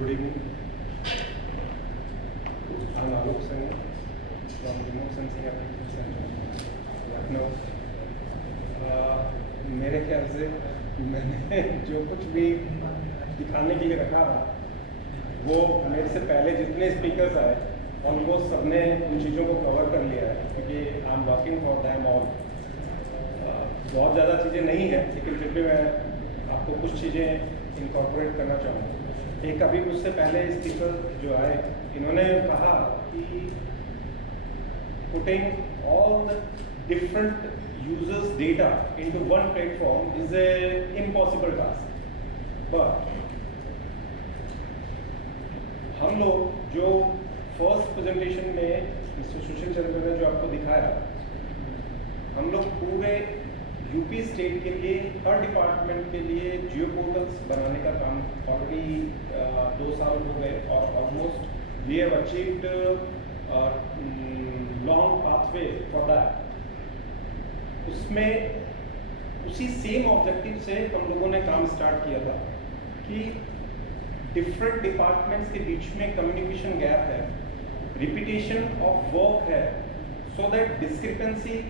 Good evening. I'm Alok Singh from Remote Sensing Application Center, Lucknow. मेरे ख्याल से मैंने जो कुछ भी दिखाने के लिए रखा था वो मेरे से पहले जितने स्पीकर्स आए ऑलमोस्ट सबने उन चीज़ों को कवर कर लिया है, क्योंकि I am working for them all. बहुत ज़्यादा चीज़ें नहीं हैं, लेकिन फिर भी मैं आपको कुछ चीज़ें इनकॉर्पोरेट करना चाहूँगा। एक अभी मुझसे पहले स्पीकर जो आए, इन्होंने कहा कि putting all the different users data into one platform is a impossible task. But हम लोग जो फर्स्ट प्रेजेंटेशन में मिस्टर सुशील चंद्र ने जो आपको दिखाया, हम लोग पूरे यूपी स्टेट के लिए हर डिपार्टमेंट के लिए जियो पोर्टल्स बनाने का काम ऑलरेडी 2 साल हो गए और almost we have achieved long pathway for that. उसमें उसी सेम ऑब्जेक्टिव से हम लोगों ने काम स्टार्ट किया था कि डिफरेंट डिपार्टमेंट्स के बीच में कम्युनिकेशन गैप है, रिपीटेशन ऑफ वर्क है, सो दैट डिस्क्रिपेंसी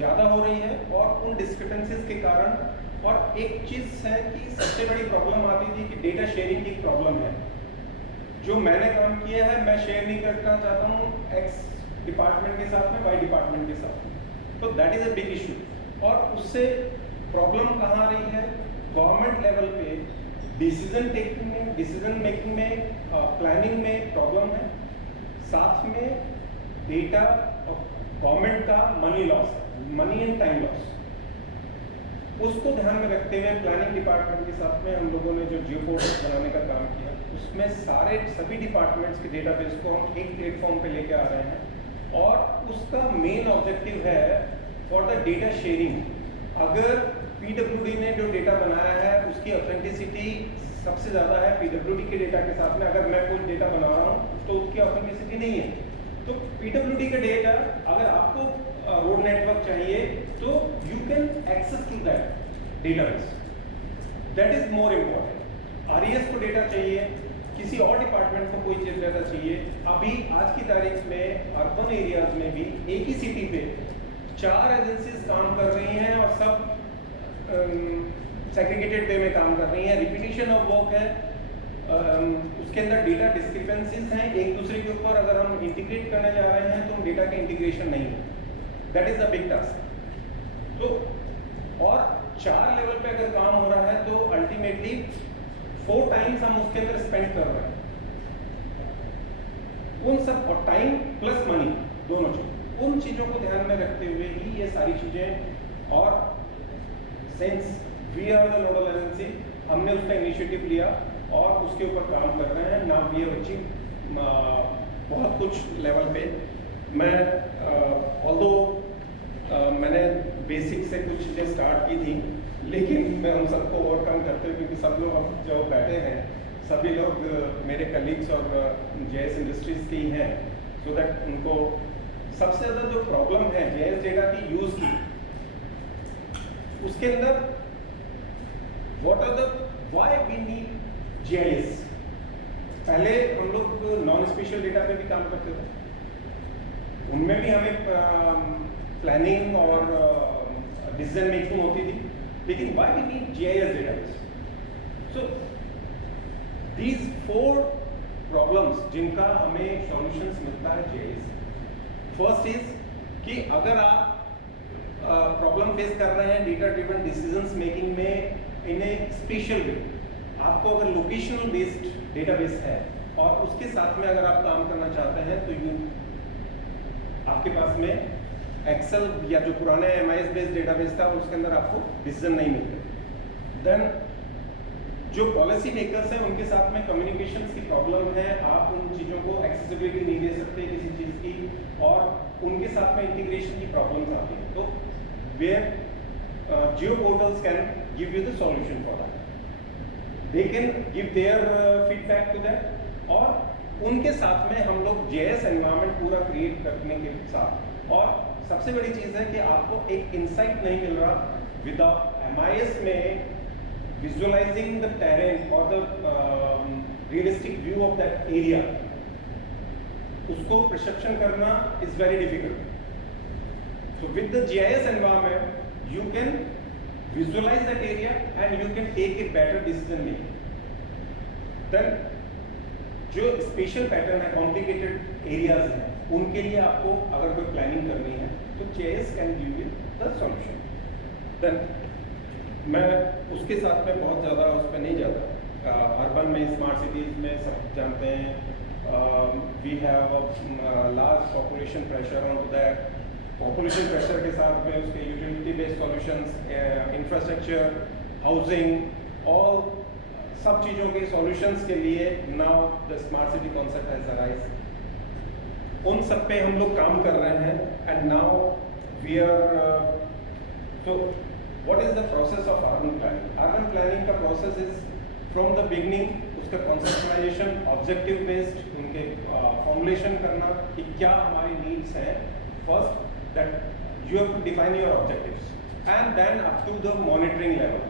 ज़्यादा हो रही है। और उन डिस्क्रिपेंसीज के कारण और एक चीज़ है कि सबसे बड़ी प्रॉब्लम आती थी कि डेटा शेयरिंग की प्रॉब्लम है। जो मैंने काम किया है मैं शेयर नहीं करना चाहता हूँ एक्स डिपार्टमेंट के साथ में, वाई डिपार्टमेंट के साथ में, तो that is a big issue. और उससे प्रॉब्लम कहाँ आ रही है, गवर्नमेंट लेवल पे डिसीजन मेकिंग में, प्लानिंग में प्रॉब्लम है, साथ में डेटा और गवर्नमेंट का money loss, money and time loss. उसको ध्यान में रखते हुए प्लानिंग डिपार्टमेंट के साथ में हम लोगों ने जो जियो पोर्टल बनाने का काम किया, उसमें सभी डिपार्टमेंट्स के डेटाबेस को हम एक प्लेटफॉर्म पे लेके आ रहे हैं। और उसका मेन ऑब्जेक्टिव है फॉर द डेटा शेयरिंग। अगर पीडब्ल्यूडी ने जो डेटा बनाया है उसकी ऑथेंटिसिटी सबसे ज़्यादा है पीडब्ल्यूडी के डेटा के साथ में, अगर मैं कोई डेटा बना रहा हूँ तो उसकी ऑथेंटिसिटी नहीं है। तो पीडब्ल्यूडी का डेटा अगर आपको रोड नेटवर्क चाहिए तो you can access to that database, that is more important. RES को डेटा चाहिए, किसी और डिपार्टमेंट को कोई चीज डेटा चाहिए। अभी आज की तारीख में अर्बन एरियाज में भी एक ही सिटी पे 4 एजेंसीज काम कर रही हैं और सब सेग्रीगेटेड वे में काम कर रही हैं। रिपीटिशन ऑफ वर्क है, उसके अंदर डेटा डिस्क्रिपेंसीज हैं एक दूसरे के ऊपर। अगर हम इंटीग्रेट करने जा रहे हैं तो डेटा के इंटीग्रेशन नहीं है, that is the big task. तो और 4 लेवल पे अगर काम हो रहा है तो अल्टीमेटली 4 टाइम्स हम उसके अंदर स्पेंड कर रहे हैं। उन सब, और टाइम प्लस मनी दोनों चीज, उन चीजों को ध्यान में रखते हुए ही ये सारी चीजें। और since we are the nodal agency, हमने उसका इनिशिएटिव लिया और उसके ऊपर काम कर रहे हैं। नाउ वी हैव अचीव बहुत कुछ लेवल पे। मैं ऑल्दो मैंने बेसिक से कुछ चीज़ें स्टार्ट की थी, लेकिन मैं उन सबको ओवरकम करते हुए, क्योंकि सब लोग अब जो बैठे हैं सभी लोग मेरे कलीग्स और जेएस इंडस्ट्रीज के ही हैं, सो दैट उनको सबसे ज़्यादा जो प्रॉब्लम है जेएस डेटा की यूज़ की, उसके अंदर what are the why we need GIS. पहले हम लोग नॉन स्पेशल डेटा पे भी काम करते थे, उनमें भी हमें प्लानिंग और डिसीजन मेकिंग होती थी, लेकिन why we need GIS database. So these 4 problems जिनका हमें सॉल्यूशंस मिलता है जीआईएस। फर्स्ट इज कि अगर आप प्रॉब्लम फेस कर रहे हैं डेटा ड्रिवन डिसीजंस मेकिंग में इन ए स्पेशल वे, आपको अगर लोकेशनल बेस्ड डेटाबेस है और उसके साथ में अगर आप काम करना चाहते हैं तो आपके पास में एक्सेल या जो पुराने एमआईएस बेस्ड डेटाबेस था उसके अंदर आपको डिसीजन नहीं मिलते। देन जो पॉलिसी मेकर्स हैं उनके साथ में कम्युनिकेशन की प्रॉब्लम है, आप उन चीज़ों को एक्सेसिबिलिटी नहीं दे सकते किसी चीज़ की, और उनके साथ में इंटीग्रेशन की प्रॉब्लम्स आती हैं। तो where geo portals can give you the solution for that, they can give their feedback to that. और उनके साथ में हम लोग जेएस एनवायरनमेंट पूरा क्रिएट करने के साथ, और सबसे बड़ी चीज़ है कि आपको एक इंसाइट नहीं मिल रहा विदाउट एमआईएस में विजुअलाइजिंग द टेरेन और the realistic view of that area, उसको परसेप्शन करना is very difficult. So with the GIS environment, you can visualize that area and you can take a better decision making. Then जो special pattern है, complicated areas हैं, उनके लिए आपको अगर कोई प्लानिंग करनी है तो GIS can give you the solution. Then मैं उसके साथ में बहुत ज़्यादा उस पर नहीं जाता. अर्बन में, स्मार्ट सिटीज़ में सब जानते हैं we have large population pressure on that. Population pressure के साथ में उसके utility based solutions, infrastructure, housing, all सब चीज़ों के सॉल्यूशंस के लिए now the smart city concept has arise. उन सब पे हम लोग काम कर रहे हैं. And now we are so what is the process of urban planning? Urban planning का process is from the beginning, उसका conceptualization, objective based, उनके formulation करना कि क्या हमारी needs हैं. First that you have to define your objectives and then up to the monitoring level.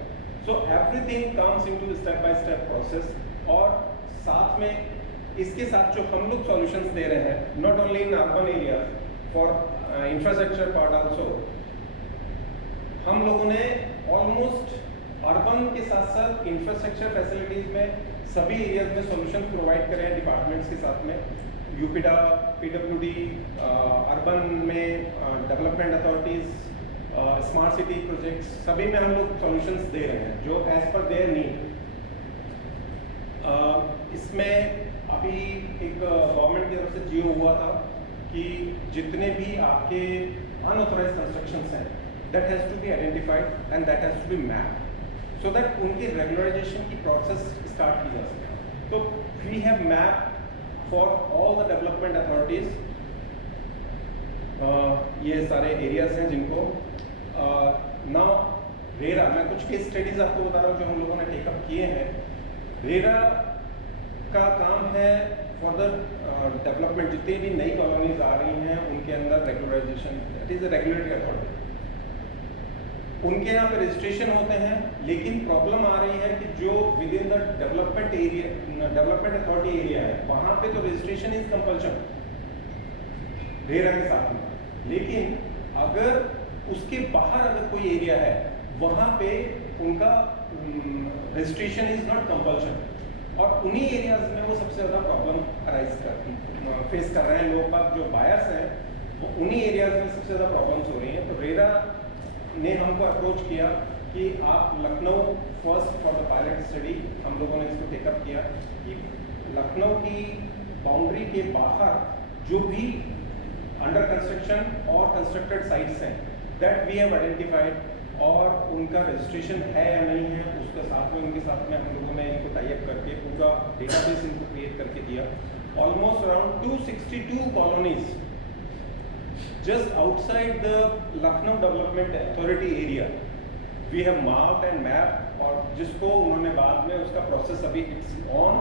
So everything comes into the step by step process. और साथ में इसके साथ जो हम लोग solutions दे रहे हैं, not only in urban areas, for infrastructure part also, हम लोगों ने ऑलमोस्ट अर्बन के साथ साथ इंफ्रास्ट्रक्चर फैसिलिटीज में सभी एरियाज में सॉल्यूशन प्रोवाइड करे हैं डिपार्टमेंट्स के साथ में. यूपीडा, पीडब्ल्यूडी, अर्बन में development authorities, smart city projects, सभी में हम लोग सॉल्यूशंस दे रहे हैं जो एज पर देयर नीड. इसमें अभी एक गवर्नमेंट की तरफ से जियो हुआ था कि जितने भी आपके अनऑथराइज्ड कंस्ट्रक्शंस हैं, that has to be identified and that has to be mapped so that उनकी regularization की process start की जा सके. तो we have mapped for all the development authorities ये सारे areas हैं जिनको now रेरा, मैं कुछ केस स्टडीज आपको बता रहा हूँ जो हम लोगों ने टेकअप किए हैं. रेरा का काम है फॉर द डेवलपमेंट, जितनी भी नई कॉलोनीज आ रही हैं उनके अंदर regularisation, that is the regulatory authority. उनके यहाँ पे रजिस्ट्रेशन होते हैं, लेकिन प्रॉब्लम आ रही है कि जो with in the development area, development authority area है, वहाँ पे तो रजिस्ट्रेशन इज कंपल्शन रेरा के साथ में. लेकिन अगर उसके बाहर अगर कोई एरिया है, वहाँ पे उनका रजिस्ट्रेशन इज नॉट कंपल्शन. और उन्हीं एरियाज में वो सबसे ज़्यादा प्रॉब्लम अराइज फेस कर रहे हैं. लोग बाग जो बायर्स हैं वो उन्हीं एरियाज में सबसे ज़्यादा प्रॉब्लम्स हो रही हैं. तो रेरा ने हमको अप्रोच किया कि आप Lucknow first for the pilot study हम लोगों ने इसको टेकअप किया कि लखनऊ की बाउंड्री के बाहर जो भी अंडर कंस्ट्रक्शन और कंस्ट्रक्टेड साइट्स हैं, दैट वी हैव आइडेंटिफाइड, और उनका रजिस्ट्रेशन है या नहीं है उसके साथ में उनके साथ में हम लोगों ने इनको टाई अप करके पूरा डेटाबेस इनको क्रिएट करके दिया. Almost around 262 colonies just outside the Lucknow Development Authority area we have marked and mapped, और जिसको उन्होंने बाद में उसका प्रोसेस अभी इट्स ऑन,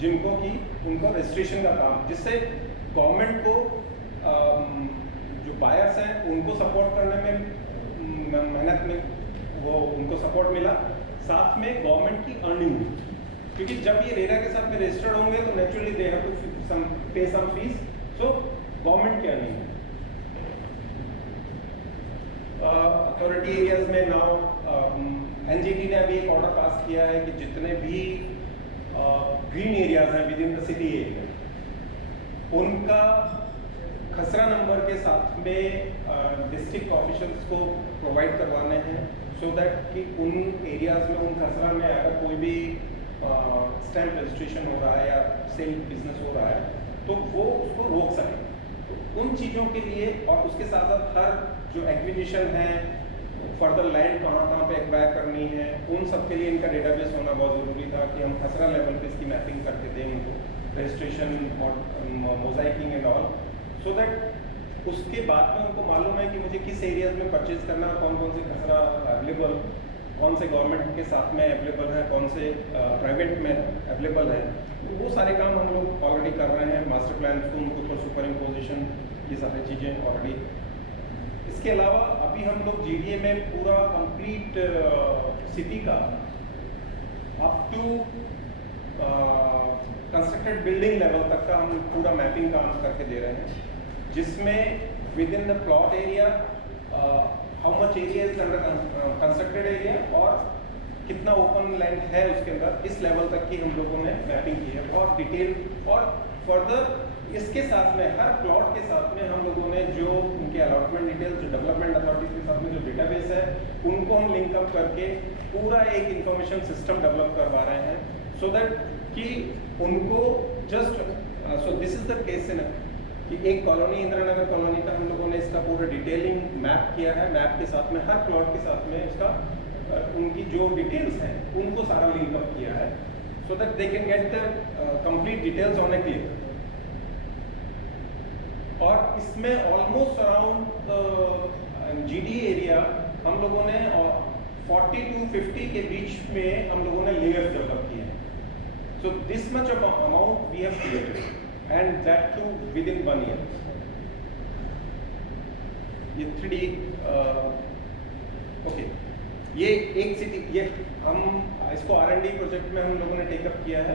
जिनको की उनका रजिस्ट्रेशन का काम, जिससे गवर्नमेंट को जो बायर्स हैं उनको सपोर्ट करने में मेहनत में वो उनको सपोर्ट मिला, साथ में गवर्नमेंट की अर्निंग हुई. क्योंकि जब ये रेरा के साथ में रजिस्टर्ड होंगे तो नेचुरली दे हैव टू पे सम फीस, सो गवर्नमेंट की अर्निंग. अथॉरिटी एरियाज में नाउ एनजीटी ने अभी एक ऑर्डर पास किया है कि जितने भी ग्रीन एरियाज हैं with in the city area, उनका खसरा नंबर के साथ में डिस्ट्रिक्ट ऑफिशियल्स को प्रोवाइड करवाने हैं, सो दैट कि उन एरियाज में, उन खसरा में अगर कोई भी स्टैम्प रजिस्ट्रेशन हो रहा है या सेल बिजनेस हो रहा है तो वो उसको रोक सके. तो उन चीज़ों के लिए, और उसके साथ साथ हर जो एक्विजिशन है, फर्दर लैंड कहाँ पे एक्वायर करनी है, उन सब के लिए इनका डेटाबेस होना बहुत ज़रूरी था कि हम खसरा लेवल पे इसकी मैपिंग करके दें उनको, रजिस्ट्रेशन और मोजाइकिंग एंड ऑल, सो दैट उसके बाद में उनको मालूम है कि मुझे किस एरियाज में परचेज करना, कौन कौन से खसरा अवेलेबल, कौन से गवर्नमेंट के साथ में अवेलेबल है, कौन से प्राइवेट में अवेलेबल है. तो वो सारे काम हम लोग ऑलरेडी कर रहे हैं. मास्टर प्लान को उनके ऊपर सुपर इम्पोजिशन, ये सारी चीज़ें ऑलरेडी. इसके अलावा अभी हम लोग जीडीए में पूरा कंप्लीट सिटी का up to constructed building level तक का हम पूरा मैपिंग काम करके दे रहे हैं, जिसमें with in the plot area how much area is under constructed area और कितना ओपन लैंड है उसके अंदर, इस लेवल तक की हम लोगों ने मैपिंग की है बहुत डिटेल। और फर्दर इसके साथ में हर प्लॉट के साथ में हम लोगों ने जो उनके अलॉटमेंट डिटेल्स, जो डेवलपमेंट अथॉरिटीज के साथ में जो डेटाबेस है उनको हम लिंकअप करके पूरा एक इंफॉर्मेशन सिस्टम डेवलप करवा रहे हैं, सो दैट कि उनको just so this is the case in कि एक कॉलोनी इंदिरा नगर कॉलोनी का हम लोगों ने इसका पूरा डिटेलिंग मैप किया है, मैप के साथ में हर प्लॉट के साथ में इसका उनकी जो डिटेल्स हैं उनको सारा लिंकअप किया है, so that they can get the complete details on A click. और इसमें ऑलमोस्ट अराउंड जीडी एरिया हम लोगों ने 40 to 50 के बीच में हम लोगों ने लेयर्स डेवलप किए हैं। So this much of amount we have created and that too within 1 year. ये 3D ओके, ये एक सिटी, ये हम इसको R&D प्रोजेक्ट में हम लोगों ने टेकअप किया है।